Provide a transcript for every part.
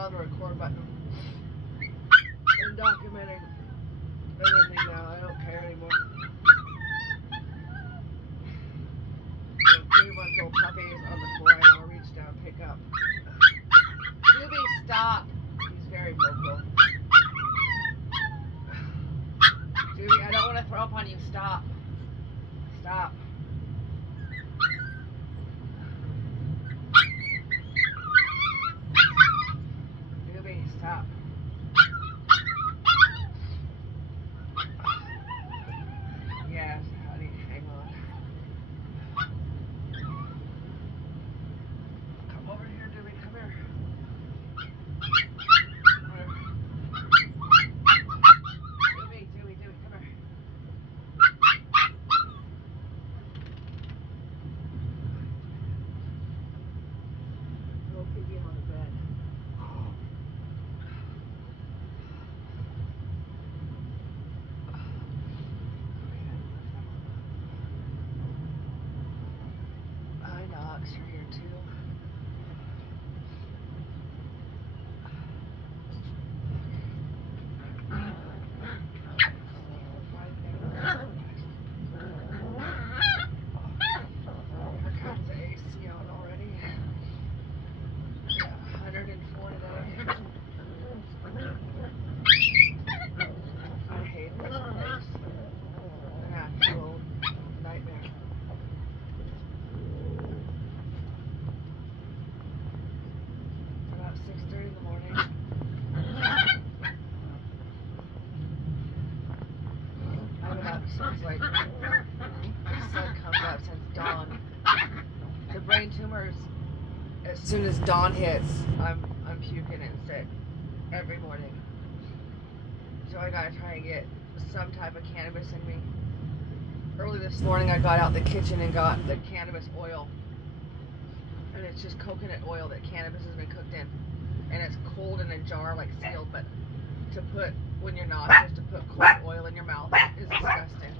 on the record button and documenting everything now. I don't care anymore. The 3-month-old puppy is on the floor. I want to reach down and pick up. Doobie, stop. He's very vocal. Doobie, I don't want to throw up on you. Stop. Stop. Doobie, stop. Yes, honey, hang on. Come over here, Doobie, come here. Doobie, come here. Go pee him on the bed. Hi, Knox, you're here too. Here comes the AC on already. Yeah, 104 today. I hate this place. An actual nightmare. It's about 6:30 in the morning. I've been up since like the sun comes up since dawn. The brain tumors, as soon as dawn hits, I'm puking and sick every morning. So I gotta try and get some type of cannabis in me. Early this morning I got out the kitchen and got the cannabis oil. And it's just coconut oil that cannabis has been cooked in. And it's cold in a jar, like sealed, but to put, when you're nauseous, to put cold oil in your mouth is disgusting.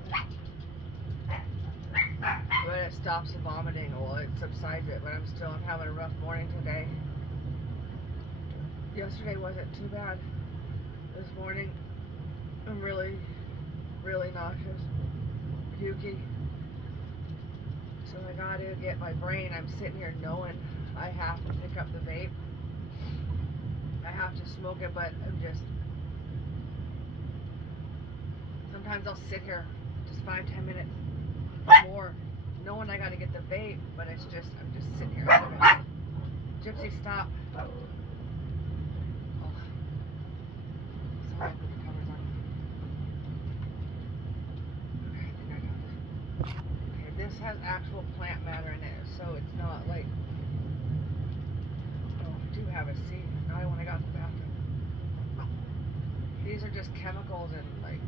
But it stops the vomiting, well, it subsides it, but I'm having a rough morning today. Yesterday wasn't too bad. This morning, I'm really, really nauseous, pukey. So I gotta get my brain, I'm sitting here knowing I have to pick up the vape. I have to smoke it, but sometimes I'll sit here just 5-10 minutes or more, knowing I gotta get the vape, but I'm just sitting here. Gypsy, stop. Oh. Sorry, I put the covers on. Okay, I think I got it. Okay, this has actual plant matter in it, so it's not like, oh, I do have a seat. Now when I got to the bathroom. These are just chemicals and like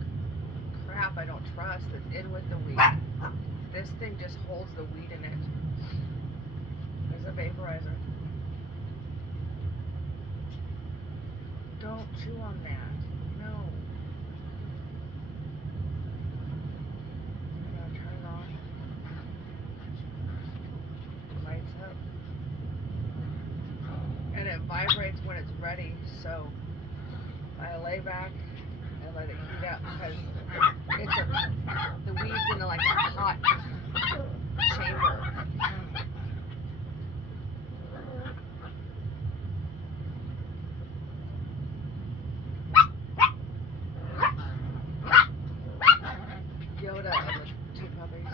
crap I don't trust that's in with the weed. This thing just holds the weed in it. There's a vaporizer. Don't chew on that. No. I'm gonna turn it on. Lights up. And it vibrates when it's ready, so I lay back and let it heat up because the weed's in like a hot chamber. Yoda and the 2 puppies.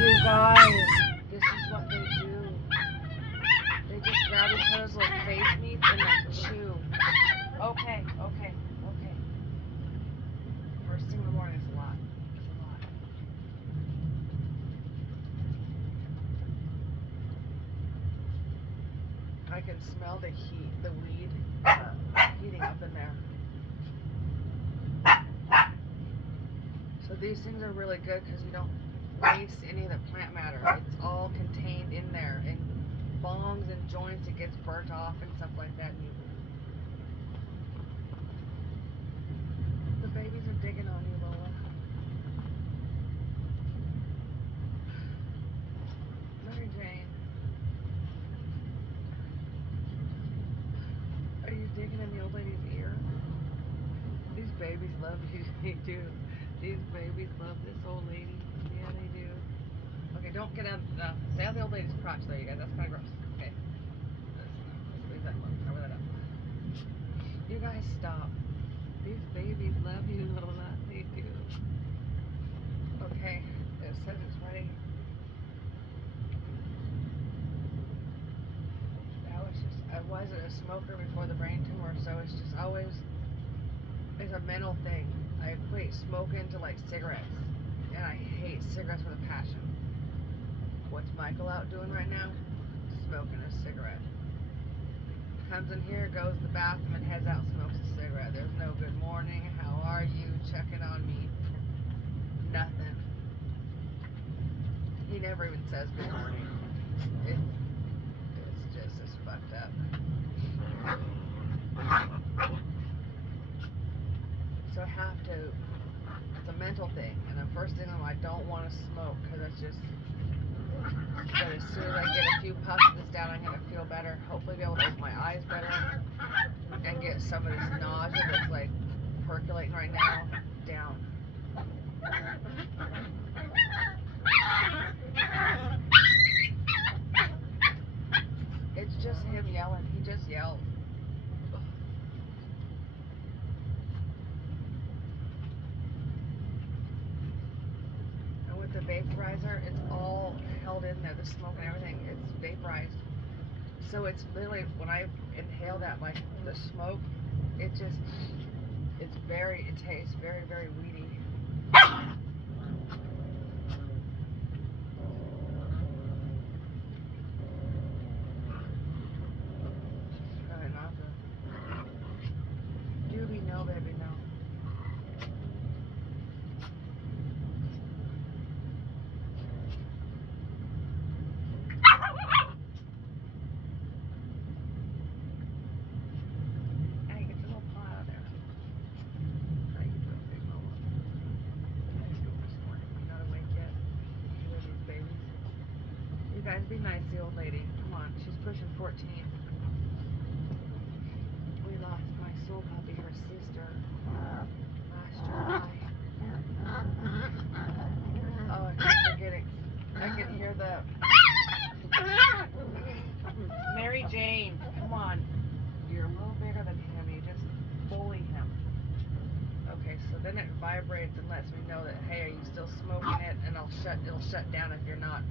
You guys, this is what they do. They just grab each other's little face meats and like chew. Okay. First thing in the morning is a lot. It's a lot. I can smell the heat, the weed heating up in there. So these things are really good because you don't waste any of the plant matter. It's all contained in there. In bongs and joints, it gets burnt off and stuff like that. And the babies are digging on you, Lola. Mary Jane. Are you digging in the old lady's ear? These babies love you. They do. These babies love this old lady. Yeah, they do. Okay, don't get out. Stay out the old lady's crotch, though, you guys. That's kind of gross. Okay. Let's leave that alone. Cover that up. You guys stop. These babies love you, Lola. They do. Okay. It says it's ready. I wasn't a smoker before the brain tumor, so it's just always, it's a mental thing. I equate smoking to like cigarettes, and I hate cigarettes with a passion. What's Michael out doing right now? Smoking a cigarette. Comes in here, goes to the bathroom, and heads out, smokes a cigarette. There's no good morning, how are you, checking on me, nothing. He never even says good morning. It's just as fucked up. So I have to, it's a mental thing, and the first thing I don't want to smoke, because it's just, but as soon as I get a few puffs of this down, I'm going to feel better, hopefully be able to open my eyes better, and get some of this nausea that's like percolating right now down. It's just him yelling, he just yelled. The vaporizer, it's all held in there, the smoke and everything, it's vaporized. So it's literally, when I inhale that, like the smoke, it just, it tastes very, very weedy. Try not to. Doobie, no, baby, no. You guys be nice, the old lady. Come on, she's pushing 14. We lost my soul puppy, her sister, last July. Oh, I keep forgetting. I can hear the Mary Jane. Come on, you're a little bigger than him. You just bully him. Okay, so then it vibrates and lets me know that, hey, are you still smoking it? And it'll shut down if you're not.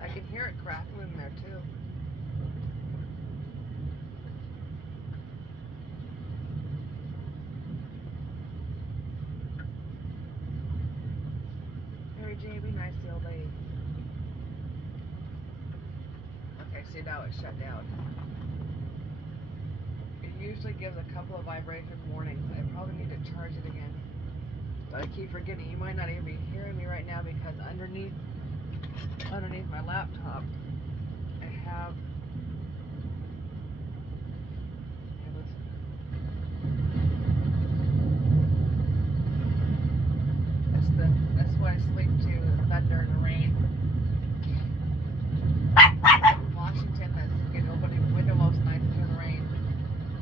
I can hear it crackling there too. Mary Jane, be nice to the old lady. Okay, see, now it's shut down. It usually gives a couple of vibration warnings. I probably need to charge it again. But I keep forgetting. You might not even be hearing me right now because underneath my laptop, I have. Hey, listen. That's what I sleep to, the thunder and the rain. In Washington, that's getting opening the window most nights to hear the rain.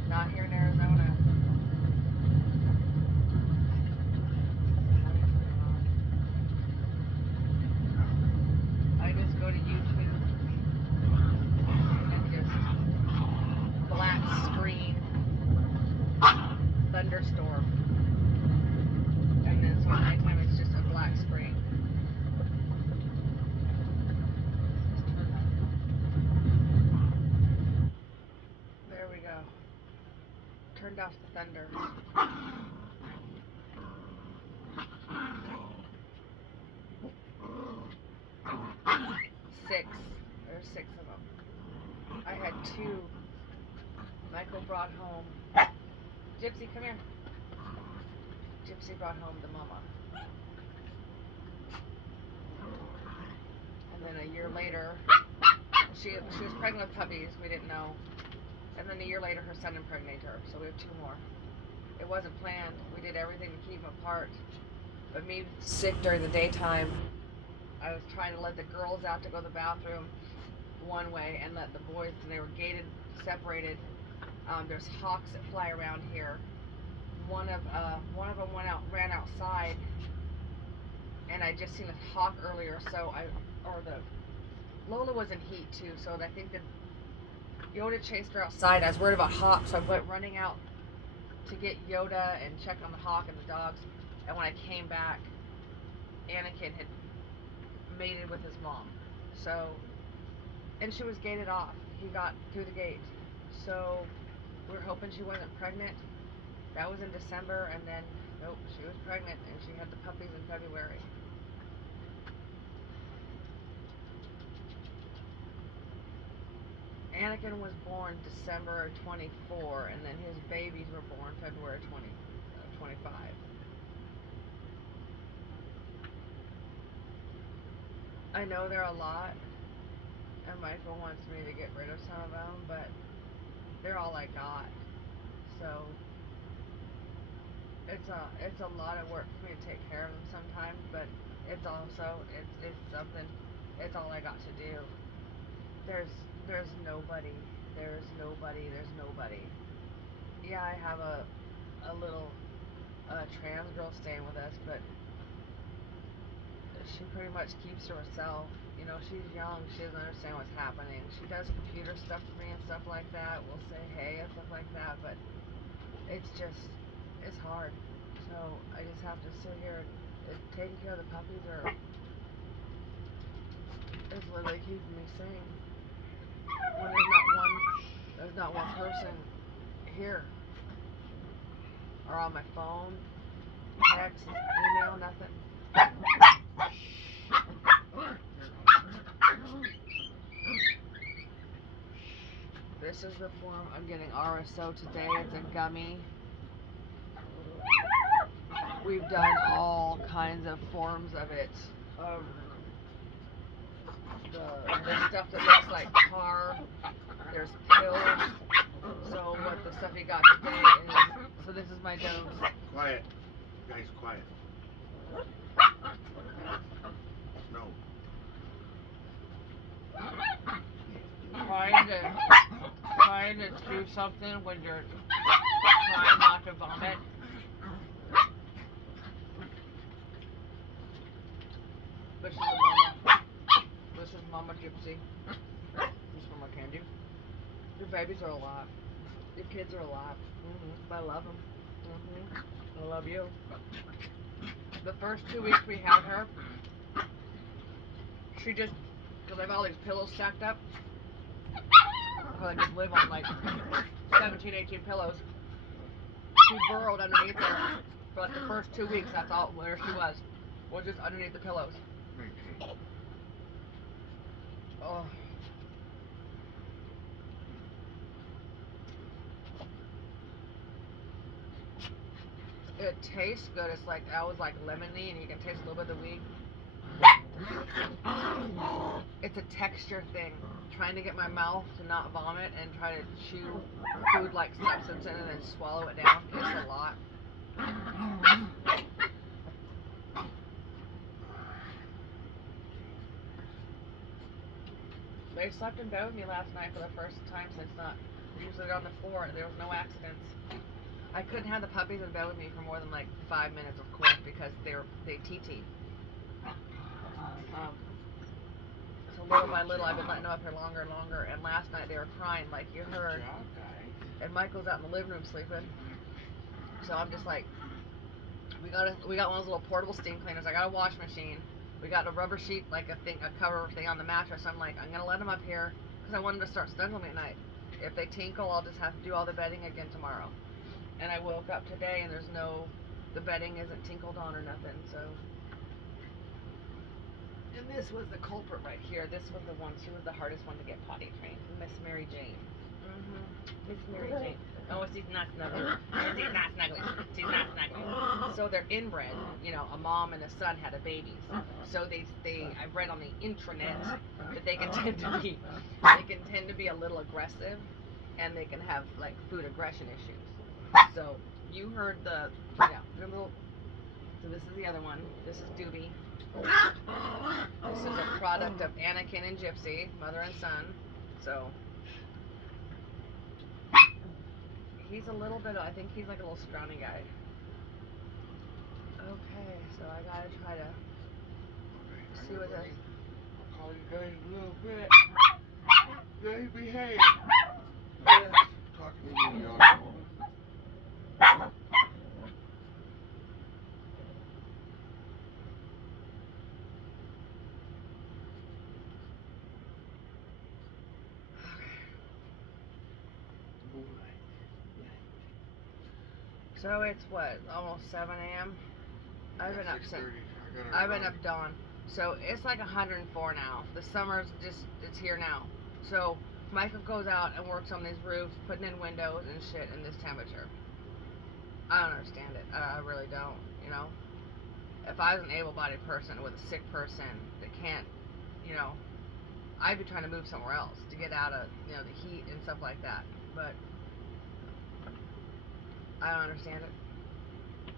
Not here in Arizona. I just go to YouTube and just black screen thunderstorm. And then so at nighttime it's just a black screen. There we go. Turned off the thunder. 6. There's 6 of them. I had 2 Michael brought home Gypsy, come here. Gypsy brought home the mama. And then a year later, she was pregnant with puppies, we didn't know. And then a year later, her son impregnated her, so we have 2 more. It wasn't planned. We did everything to keep them apart. But me sick during the daytime, I was trying to let the girls out to go to the bathroom one way and let the boys, and they were gated, separated. There's hawks that fly around here. One of them ran outside, and I just seen a hawk earlier. So Lola was in heat too. So I think that Yoda chased her outside. I was worried about hawks, so I went running out to get Yoda and check on the hawk and the dogs. And when I came back, Anakin had mated with his mom. So, and she was gated off. He got through the gate. So we were hoping she wasn't pregnant. That was in December, and then nope, she was pregnant, and she had the puppies in February. Anakin was born December 24, and then his babies were born February 25. I know they're a lot, and Michael wants me to get rid of some of them, but they're all I got. So it's a lot of work for me to take care of them sometimes, but it's also it's something. It's all I got to do. There's nobody. There's nobody. Yeah, I have a little trans girl staying with us, but she pretty much keeps to herself. You know, she's young. She doesn't understand what's happening. She does computer stuff for me and stuff like that. We'll say hey and stuff like that, but it's hard. So I just have to sit here and taking care of the puppies is literally keeping me sane. When there's not one person here, or on my phone, text, email, nothing. This is the form I'm getting RSO today. It's a gummy. We've done all kinds of forms of it. The stuff that looks like tar. There's pills. So what the stuff he got today is. So this is my dose. Quiet, guys, quiet. No. Trying to do something when you're trying not to vomit. This is Mama. This is Mama Gypsy. This is Mama Candy. Your babies are a lot. Your kids are a lot. I love them. I love you. The first 2 weeks we had her, she just, because I have all these pillows stacked up, because I just live on like 17, 18 pillows, she burrowed underneath there for like the first 2 weeks. That's all where she was just underneath the pillows. Oh. It tastes good. It's like, I was like lemony, and you can taste a little bit of the weed. It's a texture thing. Trying to get my mouth to not vomit and try to chew food-like substance in it and then swallow it down. It's a lot. They slept in bed with me last night for the first time since not. Usually they're on the floor. There was no accidents. I couldn't have the puppies in bed with me for more than like 5 minutes, of course, because they TT'd. So little by little, I've been letting them up here longer and longer. And last night they were crying, like you heard. And Michael's out in the living room sleeping. So I'm just like, we got one of those little portable steam cleaners. I got a wash machine. We got a rubber sheet, like a cover thing on the mattress. I'm like, I'm gonna let them up here because I want them to start snuggling me at night. If they tinkle, I'll just have to do all the bedding again tomorrow. And I woke up today and the bedding isn't tinkled on or nothing, so. And this was the culprit right here. This was the one, she was the hardest one to get potty trained, Miss Mary Jane. It's Mary Jane. Oh, she's not snuggling. She's not snuggling. She's not snuggling. So they're inbred. You know, a mom and a son had a baby. So I've read on the intranet that they can tend to be a little aggressive, and they can have like food aggression issues. So you heard the little. So this is the other one. This is Doobie. This is a product of Anakin and Gypsy, mother and son. So he's a little bit, I think he's like a little scrawny guy. Okay, so I gotta try to see what this. I'll call you guys in a little bit. Guys, behave. Yeah. Talking to you, y'all. So it's what, almost 7 a.m. I've been up since. I've been up dawn. So it's like 104 now. The summer's it's here now. So Michael goes out and works on these roofs, putting in windows and shit in this temperature. I don't understand it. I really don't, you know. If I was an able-bodied person with a sick person that can't, you know, I'd be trying to move somewhere else to get out of, you know, the heat and stuff like that. But I don't understand it.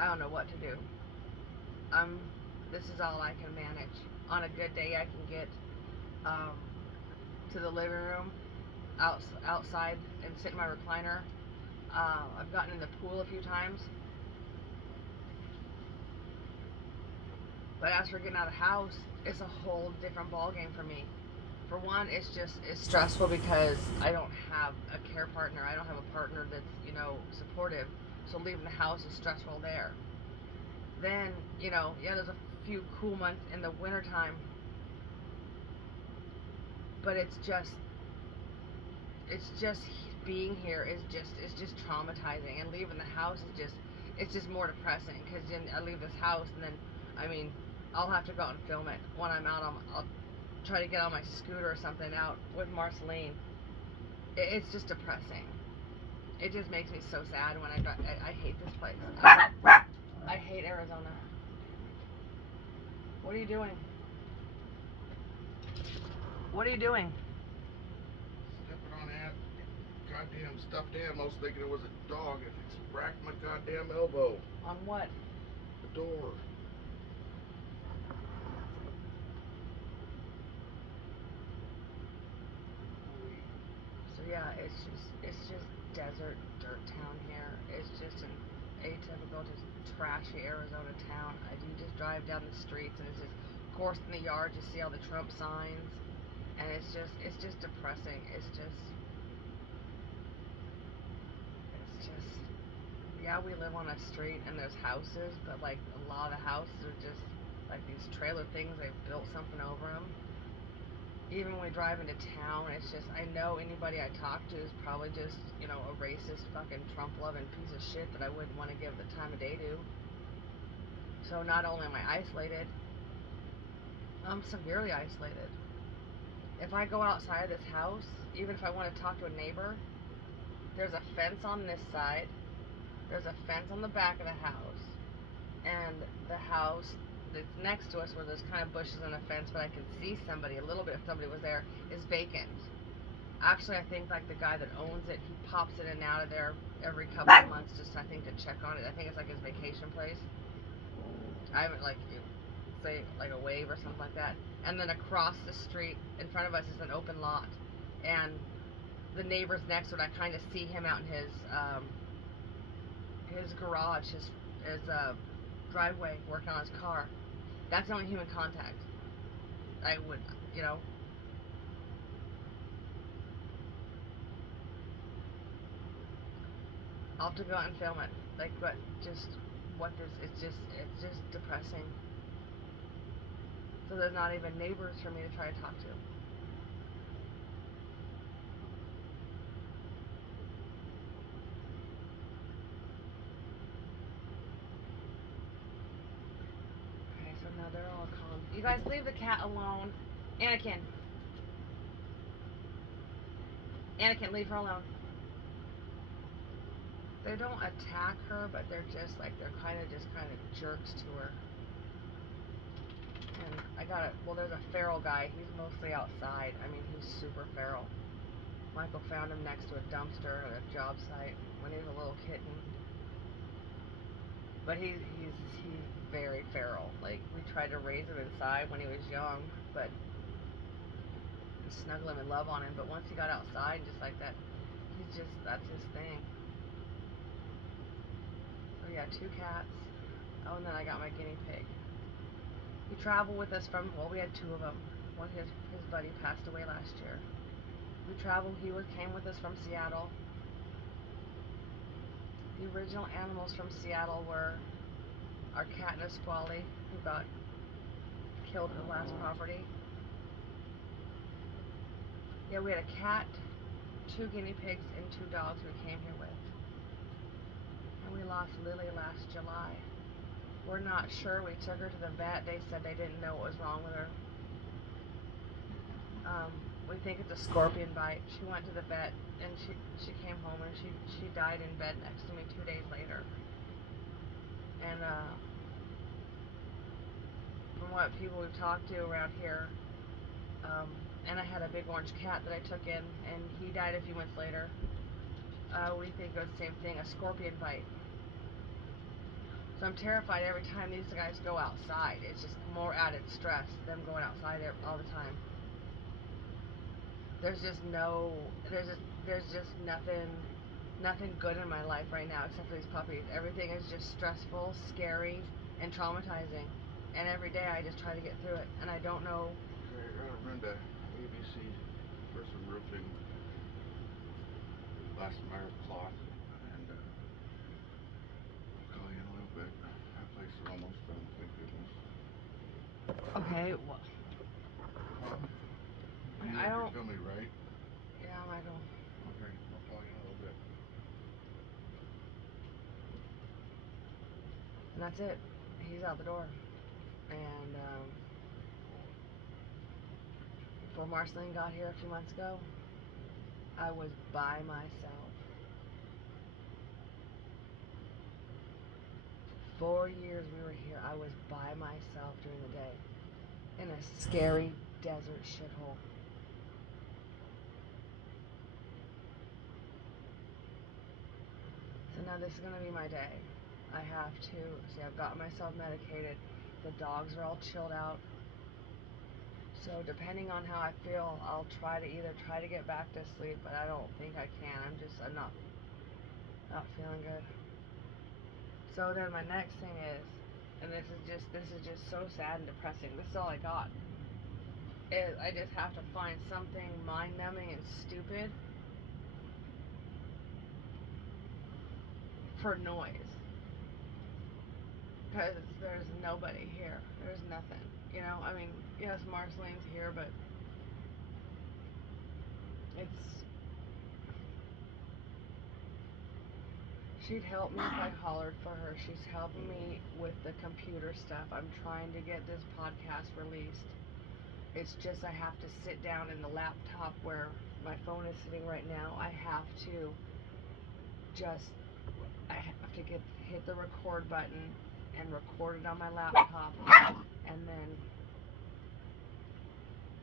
I don't know what to do. This is all I can manage. On a good day, I can get to the living room, outside, and sit in my recliner. I've gotten in the pool a few times. But as for getting out of the house, it's a whole different ballgame for me. For one, it's stressful because I don't have a care partner. I don't have a partner that's, you know, supportive. So leaving the house is stressful there. Then, you know, yeah, there's a few cool months in the wintertime. But it's just being here is just traumatizing. And leaving the house is it's just more depressing. Because then I leave this house and then, I mean, I'll have to go out and film it. When I'm out, I'll try to get on my scooter or something out with Marceline. It's just depressing. It just makes me so sad when I hate this place. I hate Arizona. What are you doing? What are you doing? Stepping on that goddamn stuffed animal, thinking it was a dog, and it's racked my goddamn elbow. On what? The door. So yeah, it's just desert dirt town here. It's just an atypical, just trashy Arizona town. You just drive down the streets and it's just, of course, in the yard you see all the Trump signs, and it's just depressing. Yeah, we live on a street and there's houses, but like a lot of the houses are just like these trailer things. They've built something over them. Even when we drive into town, it's just, I know anybody I talk to is probably just, you know, a racist, fucking Trump-loving piece of shit that I wouldn't want to give the time of day to. So not only am I isolated, I'm severely isolated. If I go outside of this house, even if I want to talk to a neighbor, there's a fence on this side, there's a fence on the back of the house, and the house that's next to us, where there's kind of bushes and a fence, but I can see somebody a little bit if somebody was there, is vacant. Actually, I think like the guy that owns it, he pops in and out of there every couple of months just, I think, to check on it. I think it's like his vacation place. I haven't like, say like a wave or something like that. And then across the street in front of us is an open lot, and the neighbors next to it, I kind of see him out in his garage, his driveway, working on his car. That's the only human contact I would, you know. I'll have to go out and film it. Like, but just what this, it's just depressing. So there's not even neighbors for me to try to talk to. Okay, so now they're all calm. You guys leave the cat alone. Anakin. Anakin, leave her alone. They don't attack her, but they're just like, they're kind of jerks to her. And there's a feral guy. He's mostly outside. I mean, he's super feral. Michael found him next to a dumpster at a job site when he was a little kitten. But he's very feral. Like, we tried to raise him inside when he was young, but snuggle him and love on him. But once he got outside, just like that, that's his thing. So yeah, 2 cats. Oh, and then I got my guinea pig. He traveled with us we had 2 of them. One, his buddy passed away last year. He came with us from Seattle. The original animals from Seattle were our cat Nisqually, who got killed in the last property. Yeah, we had a cat, 2 guinea pigs, and 2 dogs we came here with. And we lost Lily last July. We're not sure. We took her to the vet. They said they didn't know what was wrong with her. We think it's a scorpion bite. She went to the vet and she came home and she died in bed next to me 2 days later. And from what people we've talked to around here, and I had a big orange cat that I took in, and he died a few months later. We think it was the same thing, a scorpion bite. So I'm terrified every time these guys go outside. It's just more added stress, them going outside all the time. There's just nothing good in my life right now except for these puppies. Everything is just stressful, scary, and traumatizing. And every day I just try to get through it, and I don't know. Okay, I gotta run to ABC for some roofing. Last Meyer cloth, and I'll call you in a little bit. That place is almost done, thank goodness. Okay, well, I don't. Feel me, right? Yeah, Michael. Okay, I'll call you in a little bit. And that's it. He's out the door. And before Marceline got here a few months ago, I was by myself. 4 years we were here, I was by myself during the day in a scary desert shithole. So now this is going to be my day. I have to, see, I've got myself medicated. The dogs are all chilled out. So depending on how I feel, I'll try to get back to sleep, but I don't think I can. I'm not feeling good. So then my next thing is, and this is just so sad and depressing. This is all I got. Is I just have to find something mind-numbing and stupid for noise. Because there's nobody here. There's nothing. You know, I mean, yes, Marceline's here, but she'd help me if I hollered for her. She's helping me with the computer stuff. I'm trying to get this podcast released. It's just I have to sit down in the laptop where my phone is sitting right now. I have to hit the record button and record it on my laptop, and then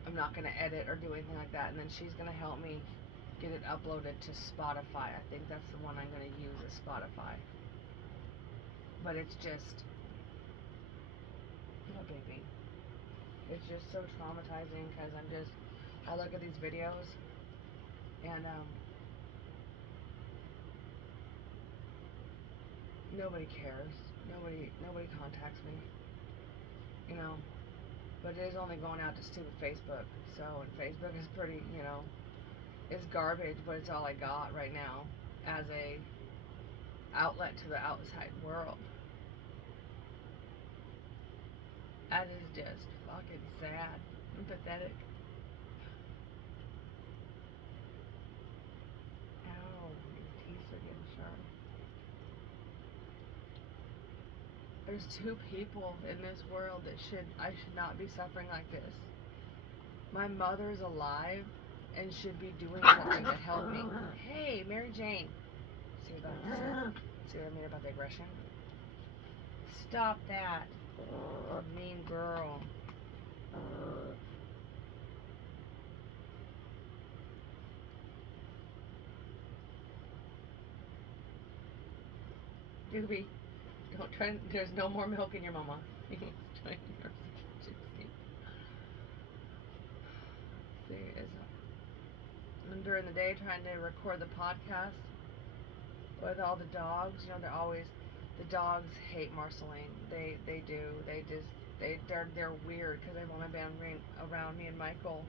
I'm not going to edit or do anything like that, and then she's going to help me get it uploaded to Spotify. I think that's the one I'm going to use, is Spotify. But it's just, oh baby, it's just so traumatizing because I look at these videos and nobody cares. Nobody contacts me, you know. But it is only going out to stupid Facebook. So, and Facebook is pretty, you know, it's garbage, but it's all I got right now as a outlet to the outside world. That is just fucking sad and pathetic. Ow, your teeth are getting sharp. There's 2 people in this world that I should not be suffering like this. My mother's alive, and should be doing something to help me. Hey, Mary Jane. See what I mean about the aggression? Stop that. Mean girl. Doobie, don't try. There's no more milk in your mama. I'm during the day trying to record the podcast with all the dogs. You know, the dogs hate Marceline. They do. They're weird because they've only been around me and Michael,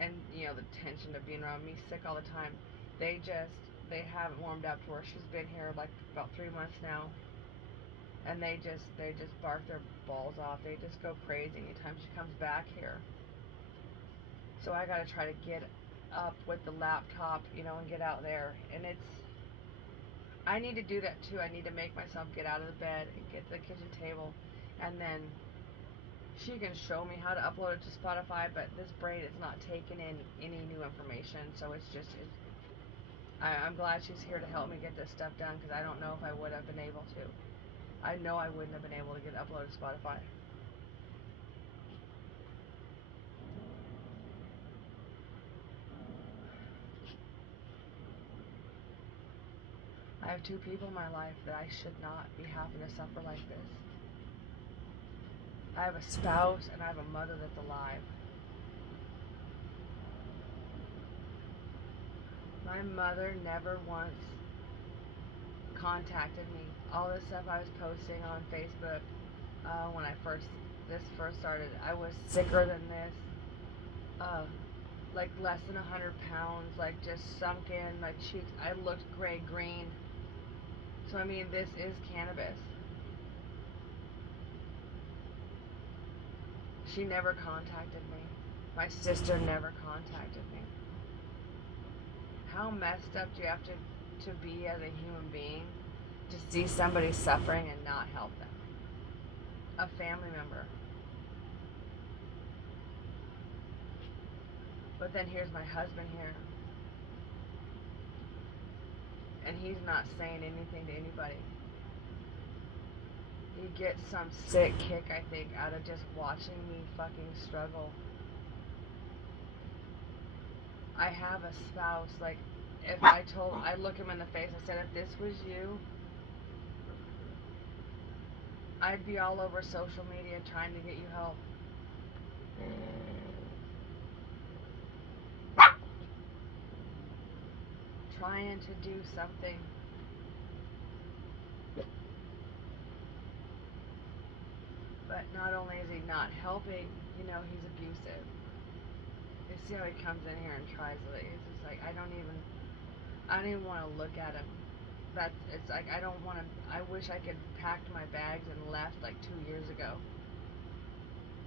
and you know the tension of being around me sick all the time. They haven't warmed up to her. She's been here like about 3 months now, and they just bark their balls off. They just go crazy anytime she comes back here. So I gotta try to get up with the laptop, you know, and get out there. And I need to do that too. I need to make myself get out of the bed and get to the kitchen table, and then she can show me how to upload it to Spotify. But this brain is not taking in any new information, so I'm glad she's here to help me get this stuff done, because I don't know if I would have been able to. I know I wouldn't have been able to get it uploaded to Spotify. I have 2 people in my life that I should not be having to suffer like this. I have a spouse and I have a mother that's alive. My mother never once contacted me. All this stuff I was posting on Facebook when this first started, I was sicker than this. Like less than 100 pounds, like just sunk in, my cheeks. I looked gray-green. So I mean, this is cannabis. She never contacted me. My sister never contacted me. How messed up do you have to be as a human being to see somebody suffering and not help them? A family member. But then here's my husband here. And he's not saying anything to anybody. He gets some sick kick, I think, out of just watching me fucking struggle. I have a spouse. Like, if I look him in the face, I said, if this was you, I'd be all over social media trying to get you help. Trying to do something. But not only is he not helping, you know, he's abusive. You see how he comes in here and tries to, it's just like, I don't even want to look at him. It's like, I wish I could packed my bags and left like 2 years ago.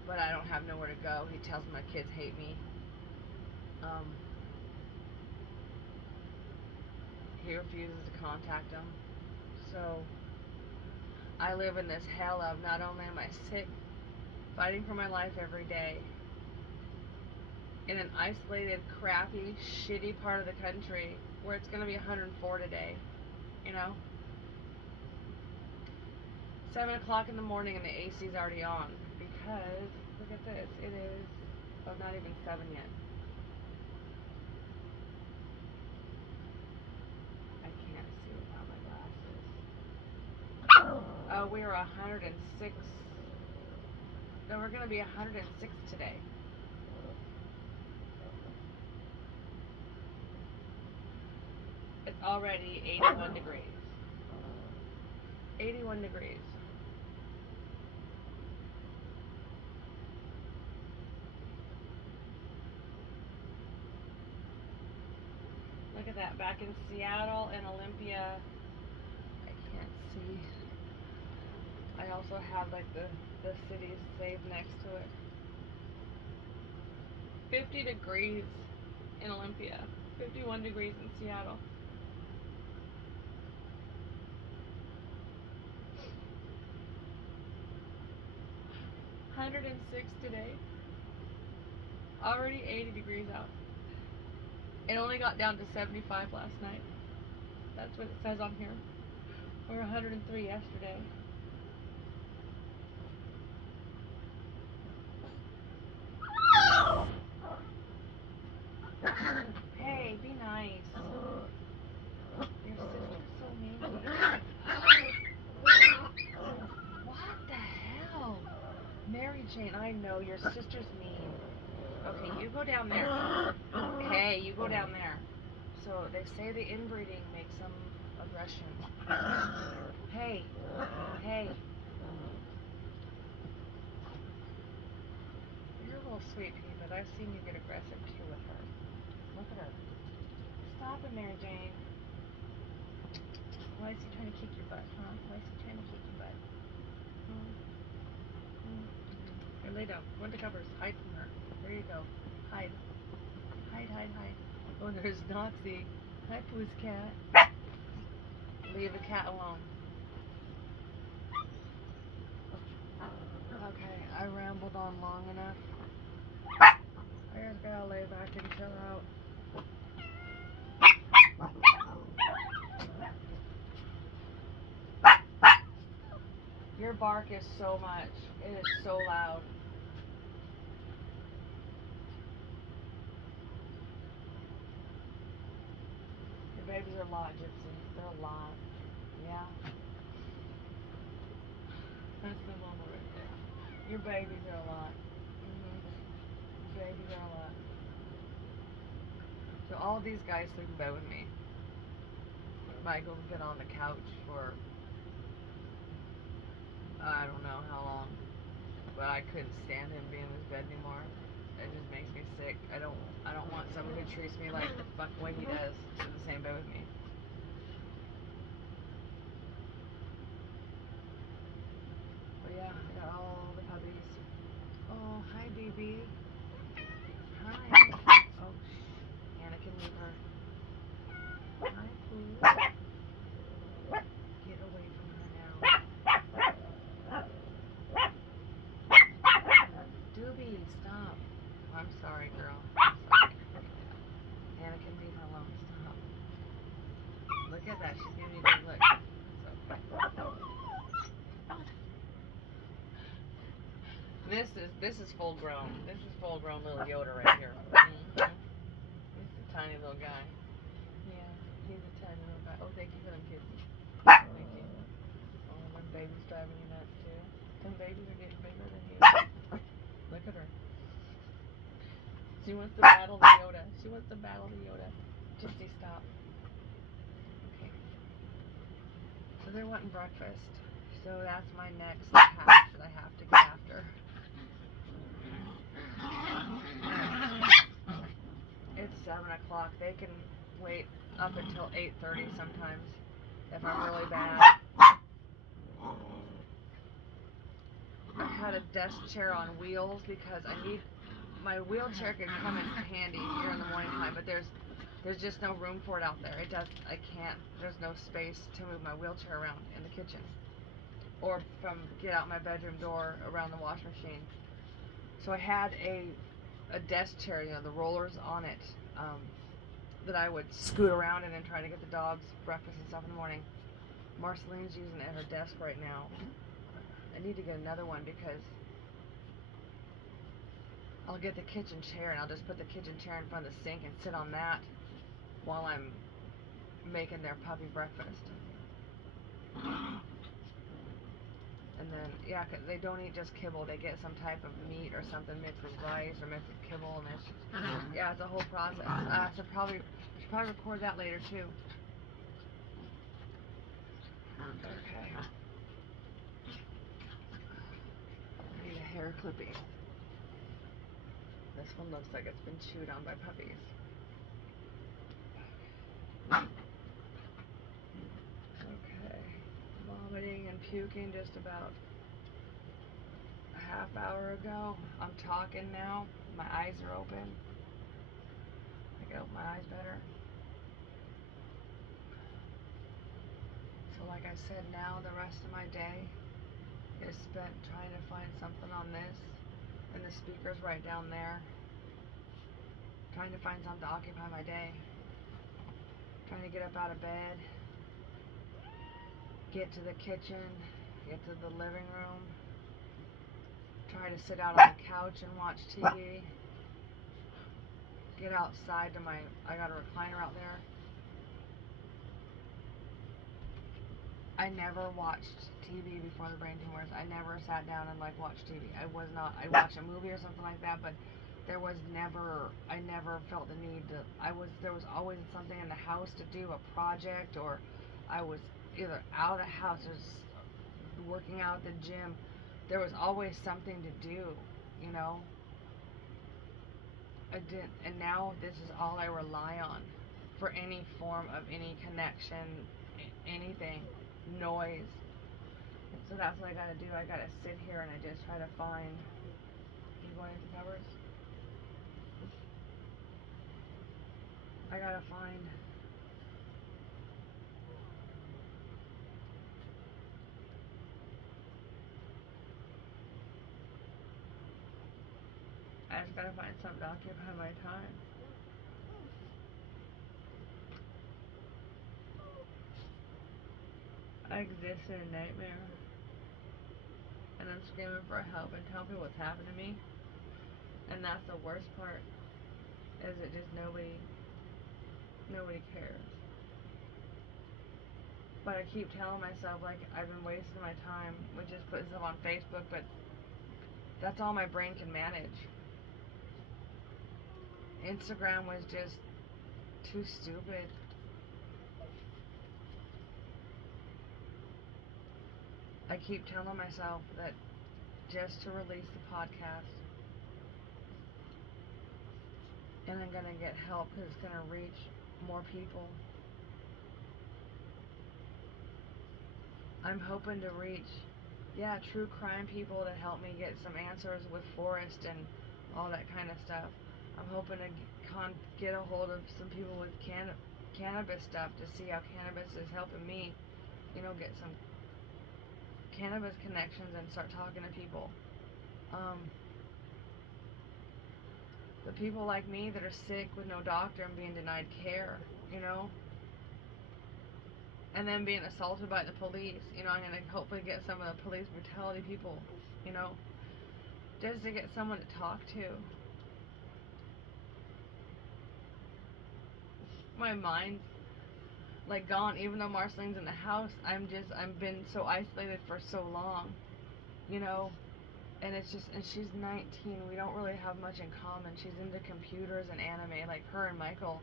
But I don't have nowhere to go. He tells me my kids hate me. He refuses to contact them. So I live in this hell of, not only am I sick, fighting for my life every day in an isolated, crappy, shitty part of the country where it's going to be 104 today, you know? 7 o'clock in the morning and the AC's already on because, look at this, it is, not even 7 yet. We were 106. No, we're going to be 106 today. It's already 81 degrees. 81 degrees. Look at that. Back in Seattle and Olympia. I can't see. I also have like the cities saved next to it. 50 degrees in Olympia. 51 degrees in Seattle. $106 today. Already 80 degrees out. It only got down to 75 last night. That's what it says on here. We were 103 yesterday. Hey, be nice. Your sister's so mean to you. What the hell? Mary Jane, I know your sister's mean. Okay, you go down there. Hey, you go down there. So they say the inbreeding makes them aggression. Hey, hey. You're a little sweet pea, but I've seen you get aggressive too with her. Look at her. Stop it, Mary Jane. Why is he trying to kick your butt, huh? Why is he trying to kick your butt? Here, lay down. Go into covers. Hide from her. There you go. Hide. Hide, hide, hide. Oh, there's Noxie. Hi, Pooh's cat. Leave the cat alone. Okay, I rambled on long enough. I just gotta lay back and chill out. Your bark is so much. It is so loud. Your babies are a lot, Gypsy. They're a lot. Yeah. That's the mama right there. Your babies are a lot. Your babies are a lot. So all of these guys sleep in bed with me. Michael will get on the couch for I don't know how long, but I couldn't stand him being in his bed anymore. It just makes me sick. I don't want someone who treats me like the fuck way he does in the same bed with me. But yeah, I got all the puppies. Oh, hi, BB. Hi. Oh, Anna can leave her. Hi, Pooh. Get away from her now. Doobie, stop. Oh, I'm sorry, girl. I'm sorry. Anna can leave her alone. Stop. Look at that. She's giving me a big look. This is full grown. This is full grown little Yoda right here. He's a tiny little guy. Yeah, he's a tiny little guy. Oh, thank you for them kisses. Thank you. Oh, my baby's driving you nuts too. Some babies are getting bigger than you. Look at her. She wants to battle the Yoda. She wants to battle the Yoda. Gypsy, stop. Okay. So they're wanting breakfast. So that's my next task that I have to get after. It's 7 o'clock. They can wait up until 8:30 sometimes if I'm really bad. I've had a desk chair on wheels because I need my wheelchair can come in handy here in the morning time, but there's just no room for it out there. I can't. There's no space to move my wheelchair around in the kitchen or get out my bedroom door around the wash machine. So I had a desk chair, the rollers on it, that I would scoot around in and try to get the dogs breakfast and stuff in the morning. Marceline's using it at her desk right now. I need to get another one because I'll get the kitchen chair and I'll just put the kitchen chair in front of the sink and sit on that while I'm making their puppy breakfast. And then, yeah, 'cause they don't eat just kibble. They get some type of meat or something mixed with rice or mixed with kibble, and it's just, yeah, it's a whole process. I should probably record that later too. Okay. I need a hair clipping. This one looks like it's been chewed on by puppies. Okay. Vomiting and puking just about a half hour ago. I'm talking now. My eyes are open. I can open my eyes better. So like I said, now the rest of my day is spent trying to find something on this. And the speaker's right down there. trying to find something to occupy my day. Trying to get up out of bed, get to the kitchen, get to the living room, try to sit out on the couch and watch TV, get outside to I got a recliner out there. I never watched TV before the brain tumors. I never sat down and watched TV. I'd watch a movie or something like that, but I never felt the need to, there was always something in the house to do, a project, or I was either out of the house or working out at the gym. There was always something to do, you know. And now this is all I rely on for any form of any connection, anything, noise. So that's what I gotta do. I gotta sit here and I just try to find. You going into covers? I gotta find. I just gotta find something to occupy my time. I exist in a nightmare. And I'm screaming for help and telling people what's happened to me. And that's the worst part. Is it just nobody cares. But I keep telling myself I've been wasting my time with just putting stuff on Facebook, but that's all my brain can manage. Instagram was just too stupid. I keep telling myself that just to release the podcast, and I'm gonna get help because it's gonna reach more people. I'm hoping to reach, true crime people to help me get some answers with Forrest and all that kind of stuff. I'm hoping to get a hold of some people with cannabis stuff to see how cannabis is helping me, get some cannabis connections and start talking to people. The people like me that are sick with no doctor and being denied care, and then being assaulted by the police. I'm going to hopefully get some of the police brutality people, just to get someone to talk to. My mind's gone, even though Marceline's in the house. I've been so isolated for so long, and and she's 19. We don't really have much in common. She's into computers and anime, her and Michael.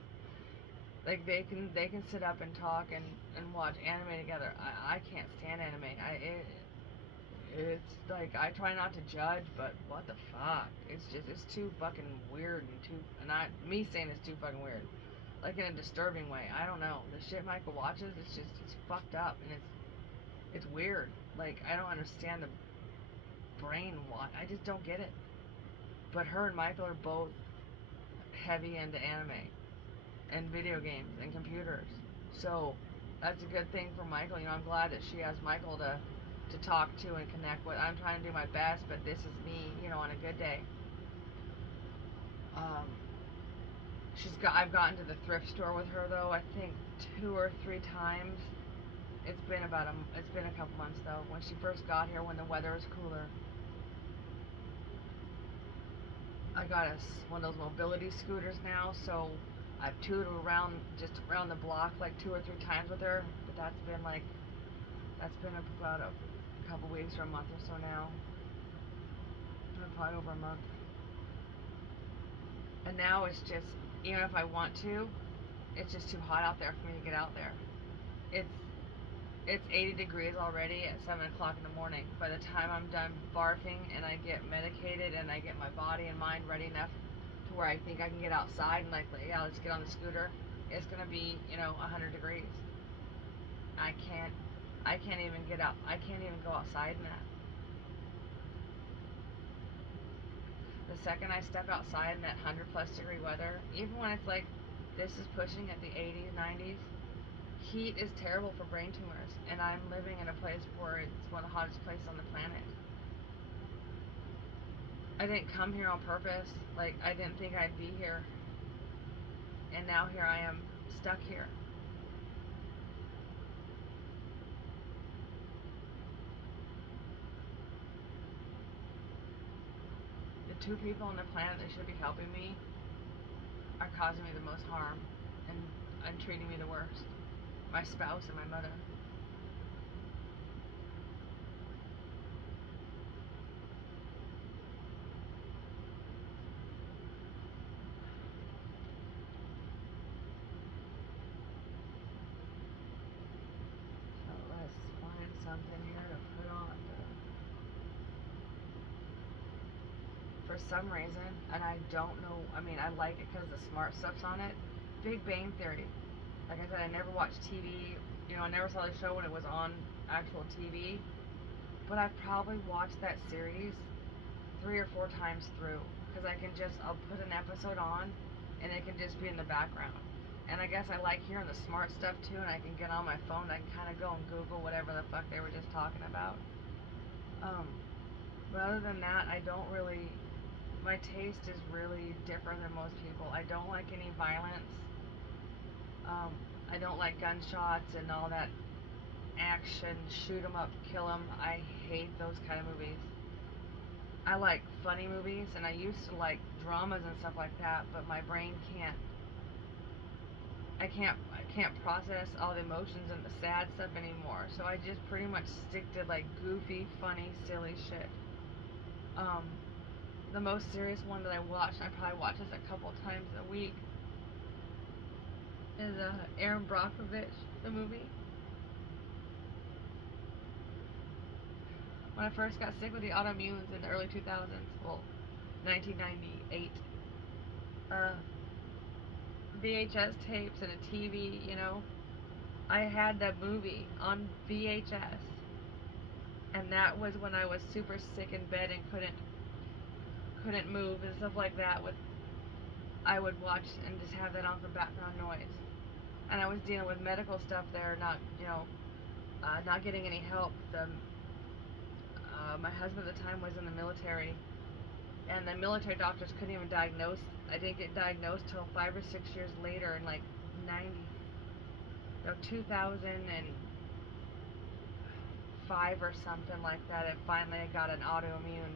They can sit up and talk and watch anime together. I can't stand anime. It's I try not to judge, but what the fuck? It's too fucking weird me saying it's too fucking weird. In a disturbing way. I don't know. The shit Michael watches, it's fucked up, and it's weird. I don't understand the brain. I just don't get it. But her and Michael are both heavy into anime and video games and computers. So that's a good thing for Michael. I'm glad that she has Michael to talk to and connect with. I'm trying to do my best, but this is me, on a good day. I've gotten to the thrift store with her though. I think 2 or 3 times. It's been a couple months though. When she first got here, when the weather was cooler, I got one of those mobility scooters now. So I've tooted around the block 2 or 3 times with her. But that's been about a couple weeks or a month or so now. Probably over a month. And now it's just, even if I want to, it's just too hot out there for me to get out there. It's 80 degrees already at 7 o'clock in the morning. By the time I'm done barfing and I get medicated and I get my body and mind ready enough to where I think I can get outside and let's get on the scooter, it's gonna be 100 degrees. I can't even get out. I can't even go outside in that. The second I step outside in that 100+ degree weather, even when it's this is pushing at the 80s, 90s, heat is terrible for brain tumors. And I'm living in a place where it's one of the hottest places on the planet. I didn't come here on purpose. I didn't think I'd be here. And now here I am stuck here. The two people on the planet that should be helping me are causing me the most harm and treating me the worst. My spouse and my mother. So let's find something here to put on. For some reason, and I don't know, I mean, I like it because the smart stuff's on it. Big Bang Theory. Like I said, I never watched TV. You know, I never saw the show when it was on actual TV. But I've probably watched that series 3 or 4 times through. Because I'll put an episode on, and it can just be in the background. And I guess I like hearing the smart stuff too, and I can get on my phone, I can kind of go and Google whatever the fuck they were just talking about. But other than that, I don't really, my taste is really different than most people. I don't like any violence. I don't like gunshots and all that action, shoot 'em up, kill 'em. I hate those kind of movies. I like funny movies, and I used to like dramas and stuff like that, but my brain I can't process all the emotions and the sad stuff anymore. So I just pretty much stick to like goofy, funny, silly shit. The most serious one that I watched, I probably watch this a couple times a week, is Aaron Brockovich, the movie. When I first got sick with the autoimmunes in the early 2000s, well, 1998, VHS tapes and a TV, you know, I had that movie on VHS, and that was when I was super sick in bed and couldn't move and stuff like that. I would watch and just have that on for background noise, and I was dealing with medical stuff there, not getting any help. My husband at the time was in the military, and the military doctors couldn't even diagnose. I didn't get diagnosed till 5 or 6 years later, in like 2005 or something like that. It finally got an autoimmune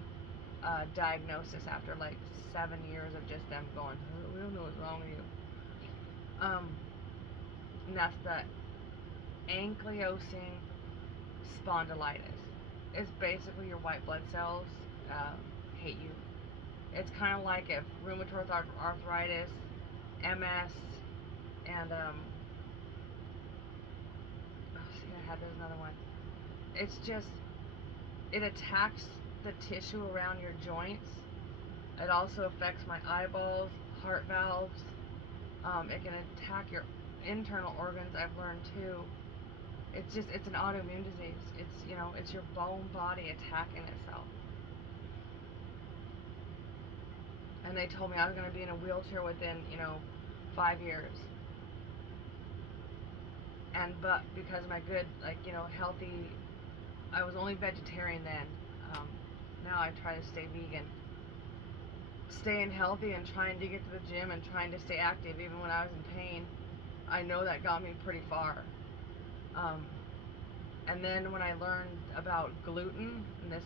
diagnosis after like 7 years of just them going, we don't know what's wrong with you. And that's the ankylosing spondylitis. It's basically your white blood cells hate you. It's kind of like if rheumatoid arthritis, MS, and there's another one. It's just, it attacks the tissue around your joints. It also affects my eyeballs, heart valves. It can attack your internal organs, I've learned too. It's an autoimmune disease. It's your bone body attacking itself. And they told me I was going to be in a wheelchair within, 5 years. But because of my good, healthy, I was only vegetarian then. Now I try to stay vegan. Staying healthy and trying to get to the gym and trying to stay active even when I was in pain, I know that got me pretty far. And then when I learned about gluten, and this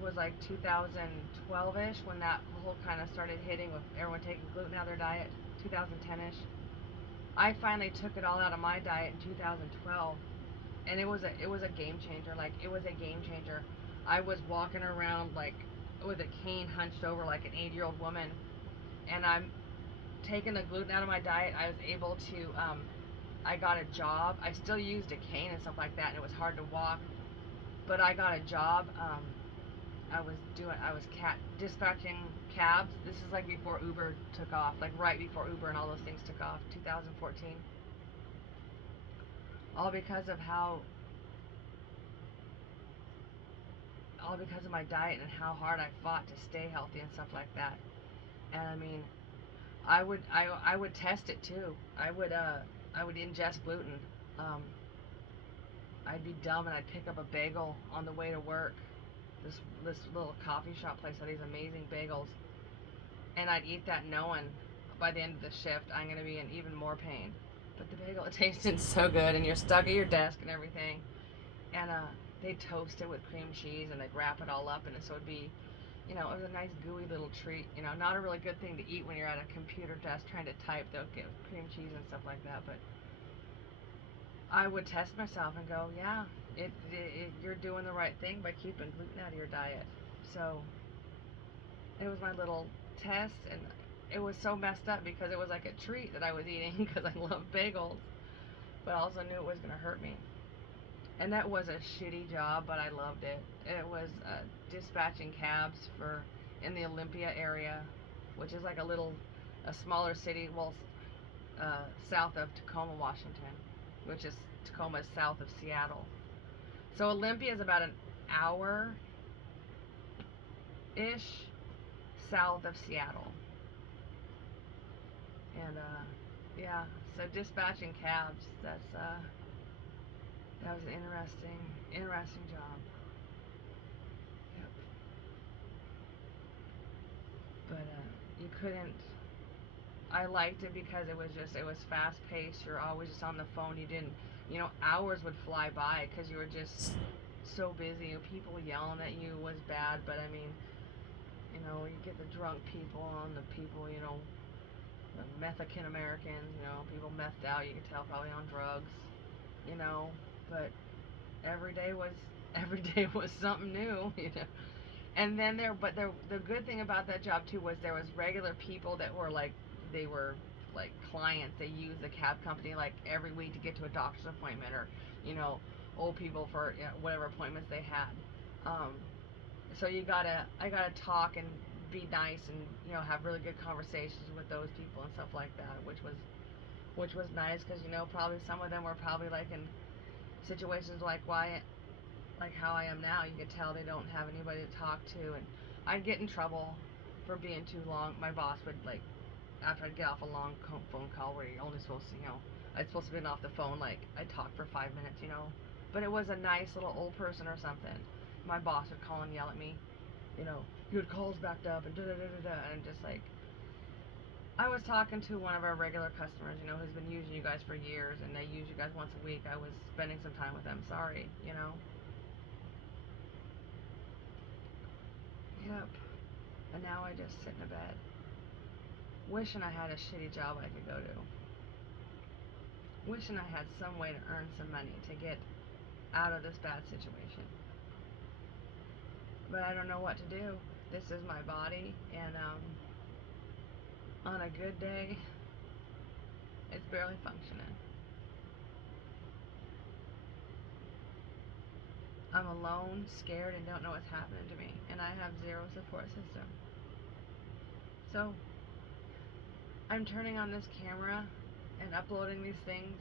was like 2012-ish when that whole kind of started hitting with everyone taking gluten out of their diet, 2010-ish. I finally took it all out of my diet in 2012, and it was a game changer. Like, it was a game changer. I was walking around like with a cane hunched over like an 8-year-old woman, and I'm taking the gluten out of my diet. I was able to I got a job. I still used a cane and stuff like that, and it was hard to walk, but I got a job. I was dispatching cabs. This is like before Uber took off, like right before Uber and all those things took off, 2014. All because of my diet and how hard I fought to stay healthy and stuff like that. And I mean, I would test it too. I would ingest gluten. I'd be dumb and I'd pick up a bagel on the way to work. This little coffee shop place had these amazing bagels, and I'd eat that knowing by the end of the shift, I'm going to be in even more pain. But the bagel, it tasted so good, and you're stuck at your desk and everything. And they toast it with cream cheese, and they'd wrap it all up, and so it'd be, it was a nice gooey little treat. Not a really good thing to eat when you're at a computer desk trying to type. They'll get cream cheese and stuff like that, but I would test myself and go, yeah, you're doing the right thing by keeping gluten out of your diet. So it was my little test, and it was so messed up because it was like a treat that I was eating because I love bagels, but I also knew it was going to hurt me. And that was a shitty job, but I loved it. It was dispatching cabs in the Olympia area, which is like a smaller city, south of Tacoma, Washington, which is Tacoma is south of Seattle. So Olympia is about an hour-ish south of Seattle. And yeah, so dispatching cabs, that was an interesting job. Yep. But you couldn't. I liked it because it was fast paced. You're always just on the phone. You didn't, hours would fly by because you were just so busy. People yelling at you was bad, but I mean, you get the drunk people and the people, the Mexican Americans, people methed out. You could tell probably on drugs, but every day was something new, And then the good thing about that job too was there was regular people that were they were like clients. They used the cab company like every week to get to a doctor's appointment, or old people for whatever appointments they had. So I gotta talk and be nice and have really good conversations with those people and stuff like that, which was nice because probably some of them were probably like in situations like how I am now. You could tell they don't have anybody to talk to, and I'd get in trouble for being too long. My boss would after I'd get off a long phone call where you're only supposed to, I'd supposed to be off the phone, I'd talk for 5 minutes, but it was a nice little old person or something. My boss would call and yell at me, your call's backed up and da-da-da-da-da, and just I was talking to one of our regular customers, who's been using you guys for years, and they use you guys once a week. I was spending some time with them. Sorry, Yep. And now I just sit in a bed, wishing I had a shitty job I could go to. Wishing I had some way to earn some money to get out of this bad situation. But I don't know what to do. This is my body, and on a good day, it's barely functioning. I'm alone, scared, and don't know what's happening to me, and I have zero support system. So I'm turning on this camera and uploading these things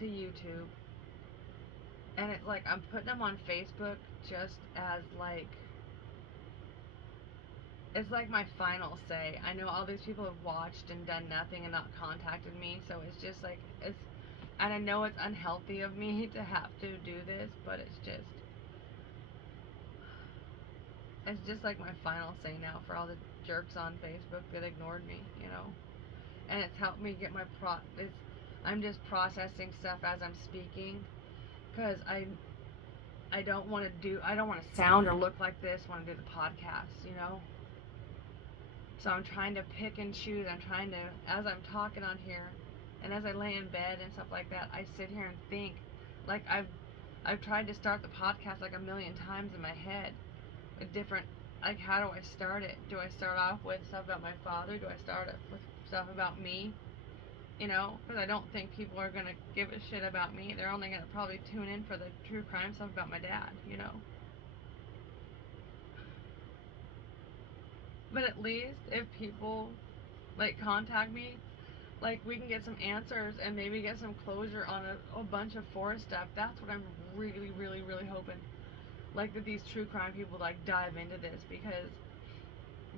to YouTube, and it's like I'm putting them on Facebook just as it's like my final say. I know all these people have watched and done nothing and not contacted me, so it's just and I know it's unhealthy of me to have to do this, but it's just like my final say now for all the jerks on Facebook that ignored me, and it's helped me get I'm just processing stuff as I'm speaking, because I don't want to sound or look like this when I do the podcast, So I'm trying to pick and choose. I'm trying to, as I'm talking on here, and as I lay in bed and stuff like that, I sit here and think. I've tried to start the podcast a million times in my head, with different, how do I start it? Do I start off with stuff about my father? Do I start it with stuff about me? Because I don't think people are going to give a shit about me. They're only going to probably tune in for the true crime stuff about my dad, But at least if people contact me, we can get some answers and maybe get some closure on a bunch of forest stuff. That's what I'm really, really, really hoping. That these true crime people dive into this, because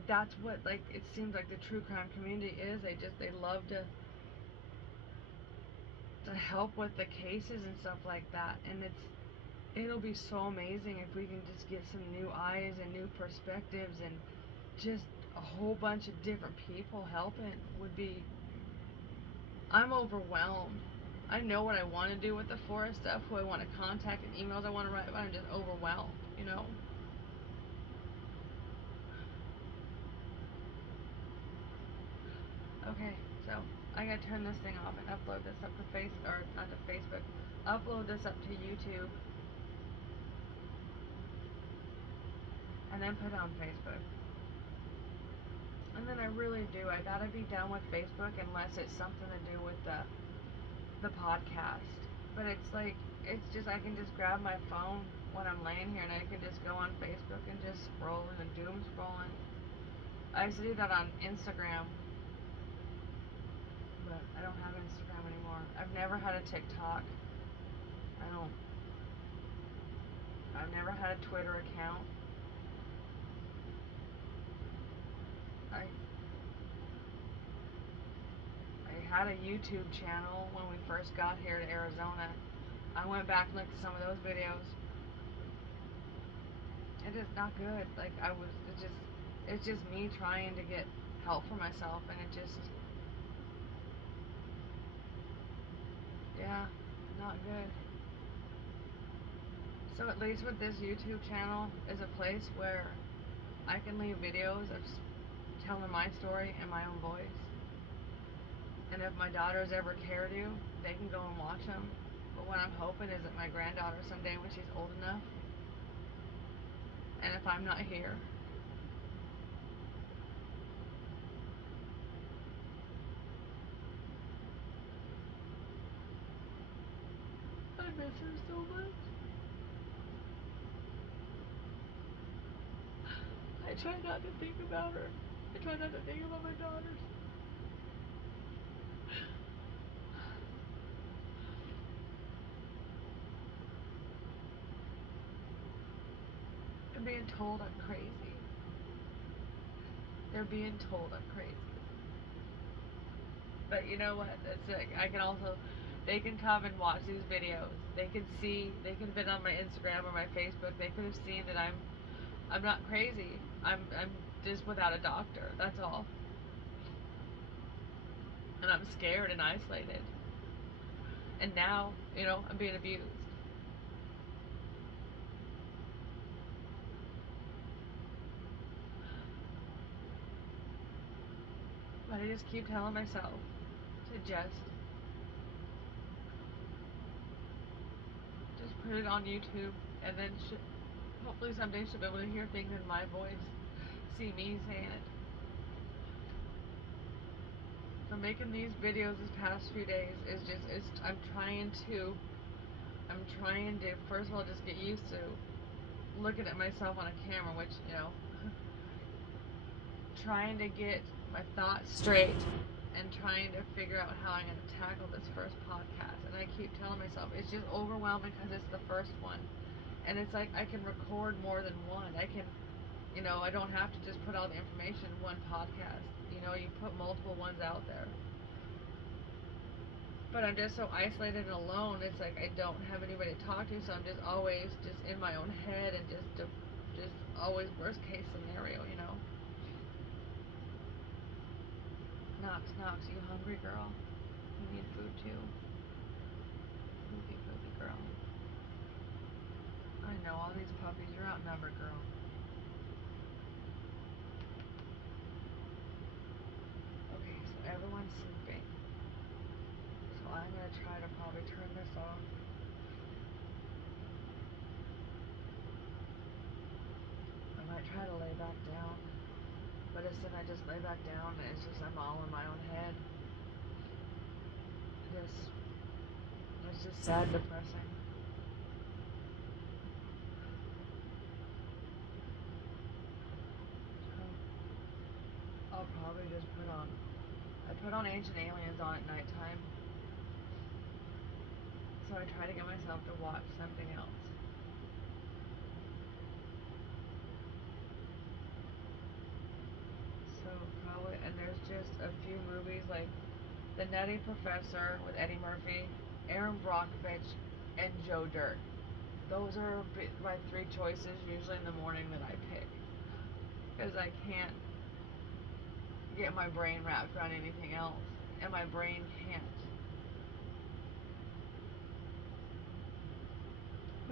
that's what it seems like the true crime community is. They love to help with the cases and stuff like that, and it'll be so amazing if we can just get some new eyes and new perspectives, and just a whole bunch of different people helping would be I'm overwhelmed. I know what I want to do with the forest stuff, who I want to contact, and emails I want to write, but I'm just overwhelmed, you know? Okay, so I gotta turn this thing off and upload this up to not to Facebook, upload this up to YouTube, and then put it on Facebook. And then I really do, I gotta be done with Facebook unless it's something to do with the podcast. But it's like, it's just, I can just grab my phone when I'm laying here and I can just go on Facebook and just scrolling and doom scrolling. I used to do that on Instagram, but I don't have Instagram anymore. I've never had a TikTok. I've never had a Twitter account. I had a YouTube channel when we first got here to Arizona. I went back and looked at some of those videos. It is not good. Like, it's just me trying to get help for myself, and it just, yeah, not good. So at least with this YouTube channel is a place where I can leave videos of telling my story in my own voice. And if my daughters ever care to, they can go and watch them. But what I'm hoping is that my granddaughter someday, when she's old enough, and if I'm not here, I miss her so much. I try not to think about her. I try not to think about my daughters. I'm being told I'm crazy. They're being told I'm crazy. But you know what? It's like, I can also, they can come and watch these videos. They can see, they could have been on my Instagram or my Facebook. They could have seen that I'm not crazy. I'm just without a doctor. That's all. And I'm scared and isolated. And now, you know, I'm being abused. But I just keep telling myself to just put it on YouTube, and then hopefully someday she'll be able to hear things in my voice, see me saying it. So making these videos this past few days is just, I'm trying to first of all just get used to looking at myself on a camera, which, you know, trying to get my thoughts straight and trying to figure out how I'm going to tackle this first podcast. And I keep telling myself it's just overwhelming because it's the first one, and it's like I can record more than one. I can, you know, I don't have to just put all the information in one podcast. You know, you put multiple ones out there. But I'm just so isolated and alone. It's like I don't have anybody to talk to, so I'm just always just in my own head and just always worst case scenario, you know. Knox, you hungry, girl? You need food too. Foodie girl. I know, all these puppies, you're outnumbered, girl. Okay, so everyone's sleeping. So I'm gonna try to probably turn this off. I might try to lay back down. But as soon as I just lay back down, it's just I'm all in my own head. It's just sad, depressing. So I'll probably just I put on Ancient Aliens on at nighttime. So I try to get myself to watch something else. Probably, and there's just a few movies like The Nutty Professor with Eddie Murphy, Aaron Brockovich, and Joe Dirt. Those are my three choices usually in the morning that I pick, because I can't get my brain wrapped around anything else, and my brain can't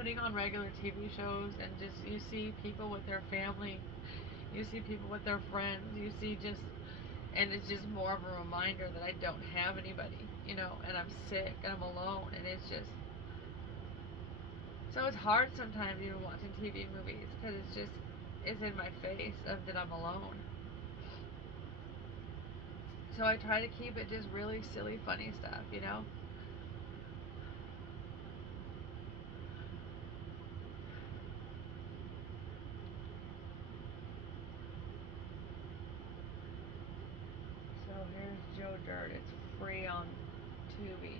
putting on regular TV shows, and just you see people with their family, you see people with their friends, you see just, and it's just more of a reminder that I don't have anybody, you know, and I'm sick and I'm alone, and it's just, so it's hard sometimes even watching TV movies, because it's just, it's in my face of that I'm alone. So I try to keep it just really silly, funny stuff, you know? So here's Joe Dirt. It's free on Tubi.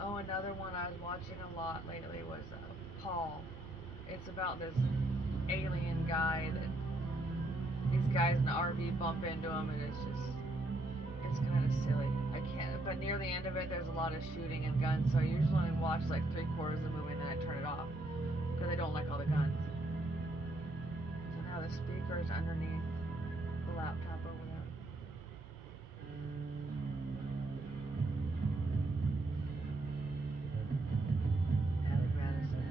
Oh, another one I was watching a lot lately was Paul. It's about this alien guy that these guys in the RV bump into him, and it's kind of silly. I can't, but near the end of it, there's a lot of shooting and guns, so I usually only watch like 3/4 of the movie and then I turn it off, because I don't like all the guns. So now the speaker's underneath the laptop over there. Attic Madison.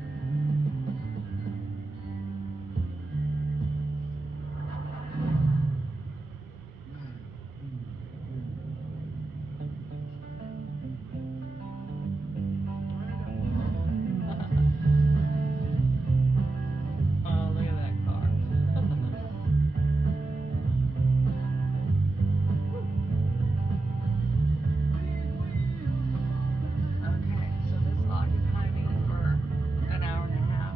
Oh, look at that car. Okay, so this will occupy me for an hour and a half.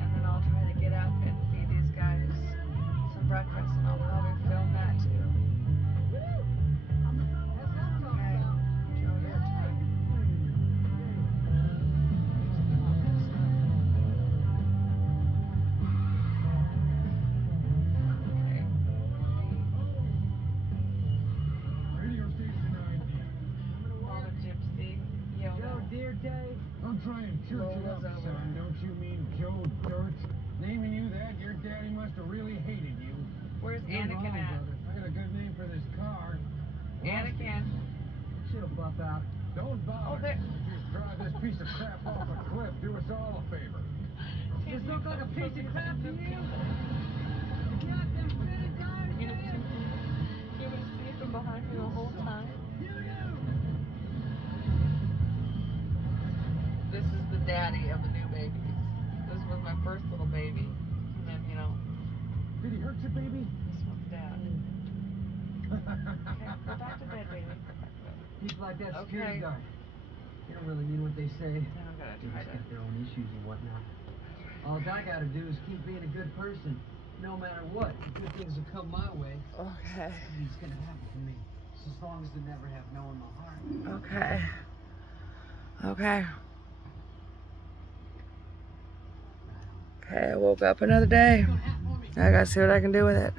And then I'll try to get up and feed these guys some breakfast, and I'll probably film that too. Okay, Joe Dirt time. Okay. Radio station ID. Mama Gypsy. Yoda. Joe Dear Day. Don't try and church it up, Rolls over. son. Don't you mean Joe Dirt? Naming you that, your daddy must have really hated you. Where's You're Anakin wrong, at? brother. I got a good name for this car. Anakin. She'll buff out. Don't Oh, bother. there. Just drive this piece of crap off a cliff. Do us all a favor. Does this look like a piece of crap to you? You got them fitted tires You in? would see it from behind me the whole time. You do. This is the daddy of the new babies. This was my first little baby. And then, you know, Did he hurt you, baby? this one's dad. Okay, go back to bed, baby. Go back to bed. People like that Okay. security guard. They don't really mean what they say. Now I'm gonna They try just to. got their own issues and whatnot. All I gotta do is keep being a good person, no matter what. Good things will come my way. Okay. It's gonna happen to me. Just as long as they never have no in my heart. Okay. Okay. Okay, I woke up another day. I gotta see what I can do with it.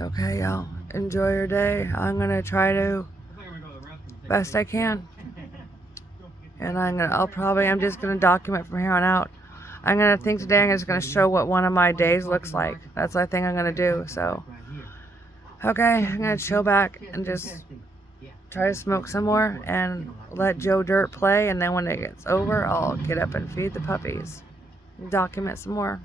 Okay, y'all. Enjoy your day. I'm gonna try to best I can. And I'm just gonna document from here on out. I'm just gonna show what one of my days looks like. That's the thing I'm gonna do. So, okay, I'm gonna chill back and just try to smoke some more and let Joe Dirt play. And then when it gets over, I'll get up and feed the puppies and document some more.